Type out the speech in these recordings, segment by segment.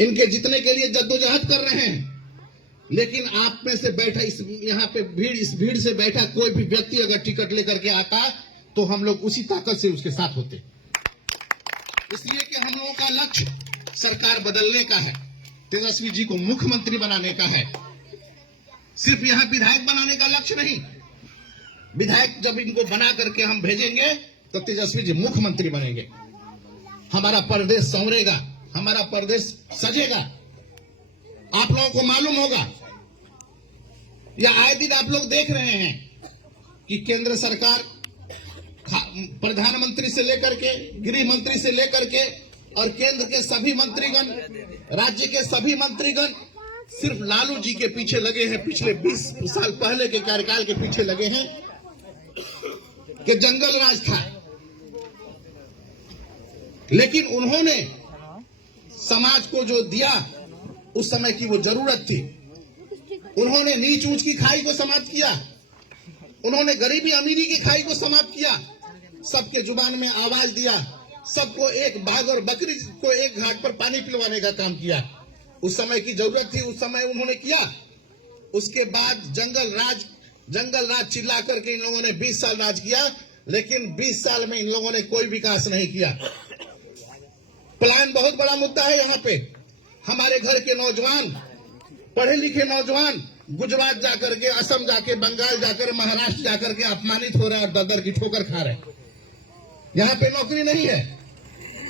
इनके जीतने के लिए जद्दोजहद कर रहे हैं। लेकिन आप में से बैठा इस भीड़ से बैठा कोई भी व्यक्ति अगर टिकट लेकर के आता तो हम लोग उसी ताकत से उसके साथ होते। इसलिए कि हम लोगों का लक्ष्य सरकार बदलने का है, तेजस्वी जी को मुख्यमंत्री बनाने का है। सिर्फ यहां विधायक बनाने का लक्ष्य नहीं। विधायक जब इनको बना करके हम भेजेंगे तो तेजस्वी जी मुख्यमंत्री बनेंगे। हमारा प्रदेश संवरेगा, हमारा प्रदेश सजेगा। आप लोगों को मालूम होगा या आए दिन आप लोग देख रहे हैं कि केंद्र सरकार प्रधानमंत्री से लेकर के, गृह मंत्री से लेकर के और केंद्र के सभी मंत्रीगण, राज्य के सभी मंत्रीगण सिर्फ लालू जी के पीछे लगे हैं। पिछले 20 साल पहले के कार्यकाल के पीछे लगे हैं कि जंगल राज था, लेकिन उन्होंने समाज को जो दिया उस समय की वो जरूरत थी। उन्होंने नीच ऊंच की खाई को समाप्त किया, उन्होंने गरीबी अमीरी की खाई को समाप्त किया, सबके जुबान में आवाज दिया, सबको एक बाघ और बकरी को एक घाट पर पानी पिलवाने का काम किया। उस समय की जरूरत थी, उस समय उन्होंने किया। उसके बाद जंगल राज चिल्ला करके इन लोगों ने 20 साल राज किया, लेकिन 20 साल में इन लोगों ने कोई विकास नहीं किया। प्लान बहुत बड़ा मुद्दा है। यहाँ पे हमारे घर के नौजवान, पढ़े लिखे नौजवान गुजरात जाकर के, असम जाके, बंगाल जाकर, महाराष्ट्र जाकर के अपमानित हो रहे हैं और दर-दर की ठोकर खा रहे हैं। यहाँ पे नौकरी नहीं है,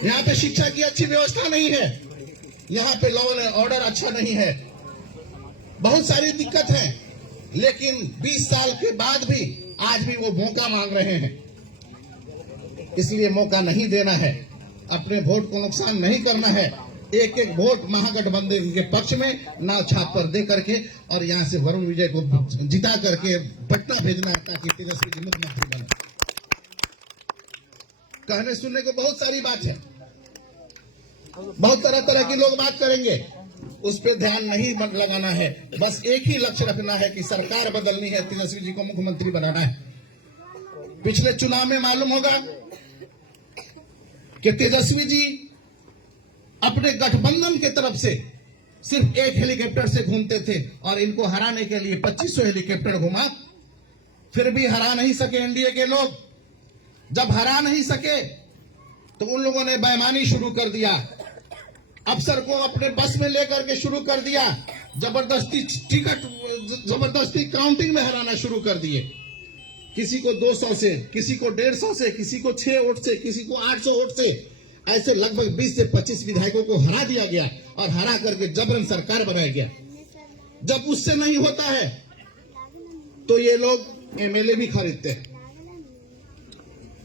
यहाँ पे शिक्षा की अच्छी व्यवस्था नहीं है, यहाँ पे लॉ एंड ऑर्डर अच्छा नहीं है, बहुत सारी दिक्कत है। लेकिन 20 साल के बाद भी आज भी वो मौका मांग रहे हैं। इसलिए मौका नहीं देना है, अपने वोट को नुकसान नहीं करना है। एक एक वोट महागठबंधन के पक्ष में नाव छाप पर दे करके और यहाँ से वरुण विजय को जिता करके पटना भेजना है ताकि तेजस्वी जी मुख्यमंत्री बने। कहने सुनने को बहुत सारी बात है, बहुत तरह तरह के लोग बात करेंगे, उस पर ध्यान नहीं लगाना है। बस एक ही लक्ष्य रखना है कि सरकार बदलनी है, तेजस्वी जी को मुख्यमंत्री बनाना है। पिछले चुनाव में मालूम होगा कि तेजस्वी जी अपने गठबंधन के तरफ से सिर्फ एक हेलीकॉप्टर से घूमते थे और इनको हराने के लिए 2500 हेलीकॉप्टर घुमा, फिर भी हरा नहीं सके एनडीए के लोग। जब हरा नहीं सके तो उन लोगों ने बेईमानी शुरू कर दिया, अफसर को अपने बस में लेकर के शुरू कर दिया, जबरदस्ती काउंटिंग में हराना शुरू कर दिए। किसी को 200 से, किसी को 150 से, किसी को 6 वोट से, किसी को 800 वोट से, ऐसे लगभग 20 से 25 विधायकों को हरा दिया गया और हरा करके जबरन सरकार बनाया गया। जब उससे नहीं होता है तो ये लोग एमएलए भी खरीदते हैं,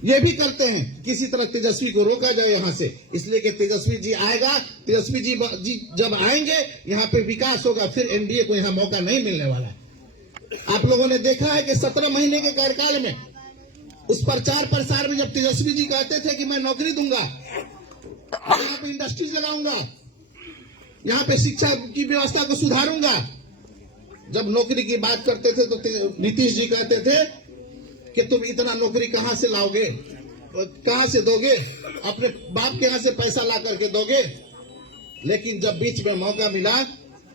ये भी करते हैं किसी तरह तेजस्वी को रोका जाए यहाँ से। इसलिए कि तेजस्वी जी आएगा, तेजस्वी जी जब आएंगे यहाँ पे विकास होगा, फिर एनडीए को यहाँ मौका नहीं मिलने वाला है। आप लोगों ने देखा है कि 17 महीने के कार्यकाल में उस प्रचार प्रसार में जब तेजस्वी जी कहते थे कि मैं नौकरी दूंगा, यहाँ पे इंडस्ट्रीज लगाऊंगा, यहाँ पे शिक्षा की व्यवस्था को सुधारूंगा, जब नौकरी की बात करते थे तो नीतीश जी कहते थे कि तुम इतना नौकरी कहां से लाओगे, कहां से दोगे, अपने बाप के यहाँ से पैसा ला करके दोगे। लेकिन जब बीच में मौका मिला,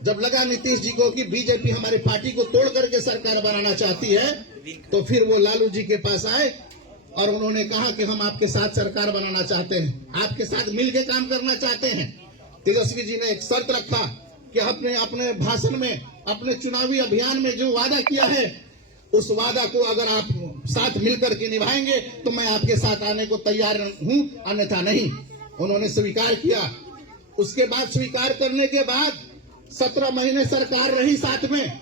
जब लगा नीतीश जी को कि बीजेपी हमारी पार्टी को तोड़ करके सरकार बनाना चाहती है, तो फिर वो लालू जी के पास आए और उन्होंने कहा कि हम आपके साथ सरकार बनाना चाहते हैं, आपके साथ मिलकर काम करना चाहते हैं। तेजस्वी जी ने एक शर्त रखा कि अपने भाषण में, अपने चुनावी अभियान में जो वादा किया है, उस वादा को अगर आप साथ मिलकर के निभाएंगे तो मैं आपके साथ आने को तैयार हूं, अन्यथा नहीं। उन्होंने स्वीकार किया। उसके बाद स्वीकार करने के बाद 17 महीने सरकार रही साथ में,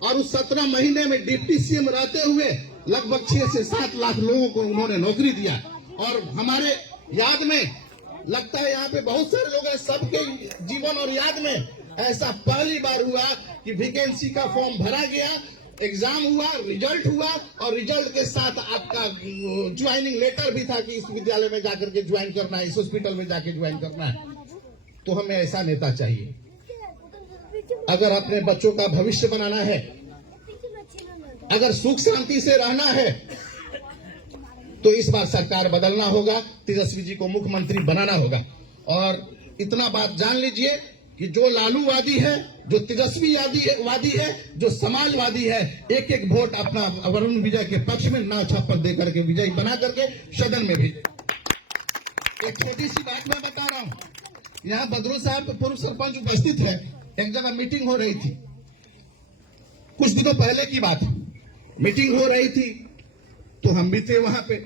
और उस 17 महीने में डिप्टी सीएम रहते हुए लगभग 6 से 7 लाख लोगों को उन्होंने नौकरी दिया। और हमारे याद में लगता है यहाँ पे बहुत सारे लोग हैं, सबके जीवन और याद में ऐसा पहली बार हुआ कि वैकेंसी का फॉर्म भरा गया, एग्जाम हुआ, रिजल्ट हुआ और रिजल्ट के साथ आपका ज्वाइनिंग लेटर भी था कि इस विद्यालय में जाकर के ज्वाइन करना है, इस हॉस्पिटल में जाकर ज्वाइन करना है। तो हमें ऐसा नेता चाहिए। अगर अपने बच्चों का भविष्य बनाना है, अगर सुख शांति से रहना है, तो इस बार सरकार बदलना होगा, तेजस्वी जी को मुख्यमंत्री बनाना होगा। और इतना बात जान लीजिए कि जो लालूवादी है, जो तेजस्वी वादी है, जो समाजवादी है, एक एक वोट अपना वरुण विजय के पक्ष में ना छापर दे करके विजयी बना करके सदन में भेजे। एक छोटी सी बात मैं बता रहा हूं, यहाँ बदरू साहब पूर्व सरपंच उपस्थित है, एक जगह मीटिंग हो रही थी, कुछ दिनों पहले की बात है, मीटिंग हो रही थी तो हम भी थे वहां पे।